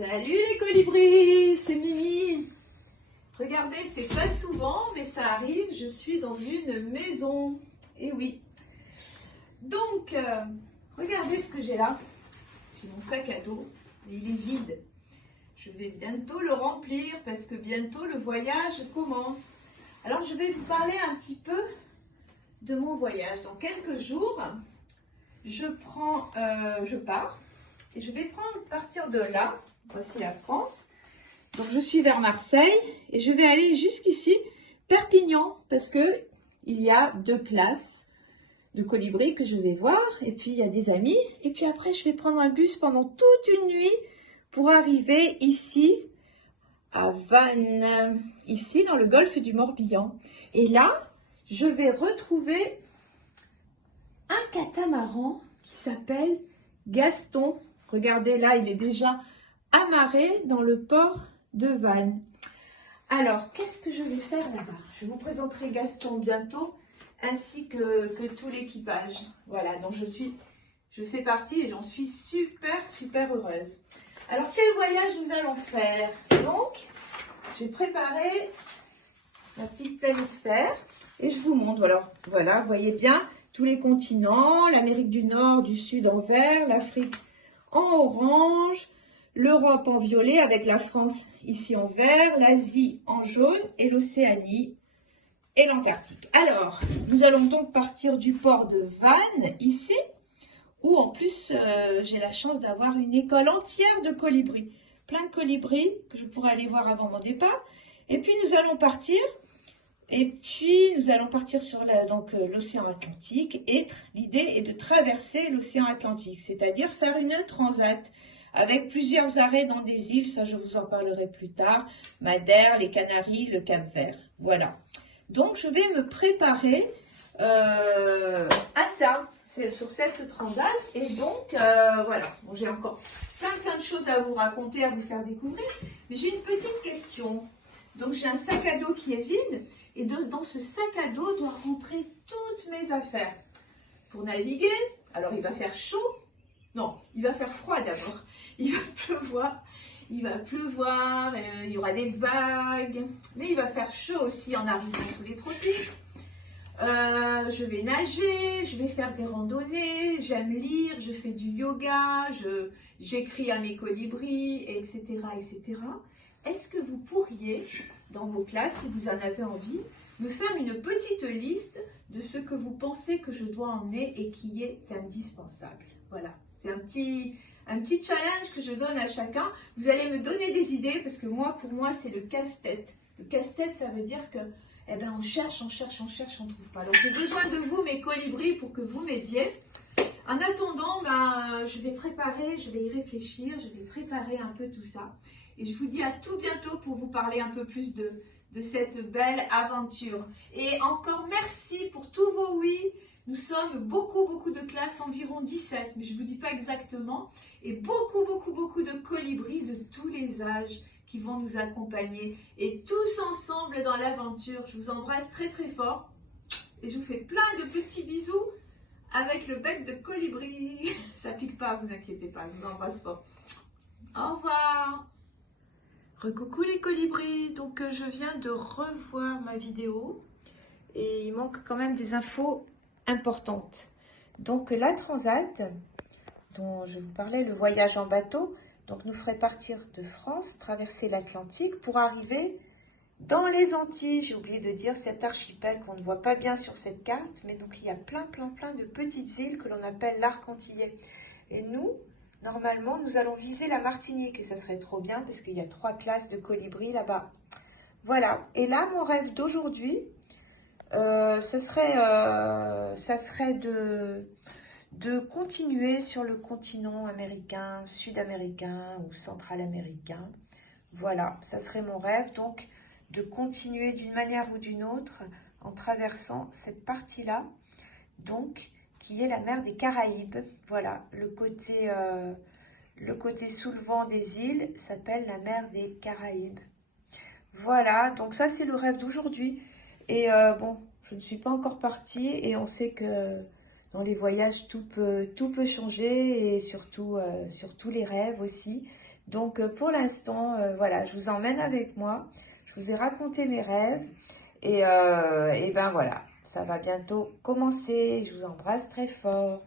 Salut les colibris, c'est Mimi. Regardez, c'est pas souvent, mais ça arrive, je suis dans une maison. Et oui. Donc, regardez ce que j'ai là. J'ai mon sac à dos, et il est vide. Je vais bientôt le remplir parce que bientôt le voyage commence. Alors, je vais vous parler un petit peu de mon voyage. Dans quelques jours, je pars et je vais partir de là. Voici la France. Donc, je suis vers Marseille et je vais aller jusqu'ici, Perpignan, parce que il y a 2 classes de colibris que je vais voir. Et puis, il y a des amis. Et puis après, je vais prendre un bus pendant toute une nuit pour arriver ici, à Vannes, ici, dans le golfe du Morbihan. Et là, je vais retrouver un catamaran qui s'appelle Gaston. Regardez là, il est déjà amarré dans le port de Vannes. Alors, qu'est-ce que je vais faire là-bas? Je vous présenterai Gaston bientôt, ainsi que tout l'équipage. Voilà, donc je fais partie et j'en suis super heureuse. Alors, quel voyage nous allons faire? Donc, j'ai préparé ma petite planisphère et je vous montre. Voilà, vous voyez bien tous les continents, l'Amérique du Nord, du Sud en vert, l'Afrique en orange, l'Europe en violet avec la France ici en vert, l'Asie en jaune et l'Océanie et l'Antarctique. Alors, nous allons donc partir du port de Vannes ici, où en plus j'ai la chance d'avoir une école entière de colibris. Plein de colibris que je pourrais aller voir avant mon départ. Et puis nous allons partir. Sur l'océan Atlantique. Et l'idée est de traverser l'océan Atlantique, c'est-à-dire faire une transat avec plusieurs arrêts dans des îles. Ça, je vous en parlerai plus tard. Madère, les Canaries, le Cap-Vert. Voilà. Donc, je vais me préparer à ça, c'est sur cette transat. Et donc, voilà. Bon, j'ai encore plein de choses à vous raconter, à vous faire découvrir. Mais j'ai une petite question. Donc, j'ai un sac à dos qui est vide. Et dans ce sac à dos doit rentrer toutes mes affaires. Pour naviguer, alors il va faire chaud. Non, il va faire froid d'abord. Il va pleuvoir. Il y aura des vagues. Mais il va faire chaud aussi en arrivant sous les tropiques. Je vais nager, je vais faire des randonnées, j'aime lire, je fais du yoga, j'écris à mes colibris, etc., etc. Est-ce que vous pourriez, dans vos classes, si vous en avez envie, me faire une petite liste de ce que vous pensez que je dois emmener et qui est indispensable? Voilà, c'est un petit challenge que je donne à chacun. Vous allez me donner des idées parce que pour moi, c'est le casse-tête. Le casse-tête, ça veut dire que on cherche, on ne trouve pas. Donc, j'ai besoin de vous, mes colibris, pour que vous m'aidiez. En attendant, je vais y réfléchir, je vais préparer un peu tout ça. Et je vous dis à tout bientôt pour vous parler un peu plus de cette belle aventure. Et encore merci pour tous vos oui. Nous sommes beaucoup de classes, environ 17, mais je ne vous dis pas exactement. Et beaucoup de colibris de tous les âges qui vont nous accompagner. Et tous ensemble dans l'aventure. Je vous embrasse très fort. Et je vous fais plein de petits bisous avec le bec de colibri. Ça pique pas, vous inquiétez pas. Je vous embrasse fort. Au revoir. Recoucou les colibris, donc je viens de revoir ma vidéo et il manque quand même des infos importantes. Donc la transat dont je vous parlais, le voyage en bateau, donc nous ferait partir de France, traverser l'Atlantique pour arriver dans les Antilles. J'ai oublié de dire cet archipel qu'on ne voit pas bien sur cette carte, mais donc il y a plein de petites îles que l'on appelle l'arc antillais. Et nous, normalement, nous allons viser la Martinique et ça serait trop bien parce qu'il y a 3 classes de colibris là-bas. Voilà. Et là, mon rêve d'aujourd'hui, ça serait de continuer sur le continent américain, sud-américain ou central-américain. Voilà, ça serait mon rêve. Donc, de continuer d'une manière ou d'une autre en traversant cette partie-là. Donc, qui est la mer des Caraïbes. Voilà, le côté soulevant des îles s'appelle la mer des Caraïbes. Voilà, donc ça c'est le rêve d'aujourd'hui. Et bon, je ne suis pas encore partie et on sait que dans les voyages tout peut changer et surtout les rêves aussi. Donc pour l'instant, voilà, je vous emmène avec moi. Je vous ai raconté mes rêves et ben voilà, ça va bientôt commencer. Je vous embrasse très fort.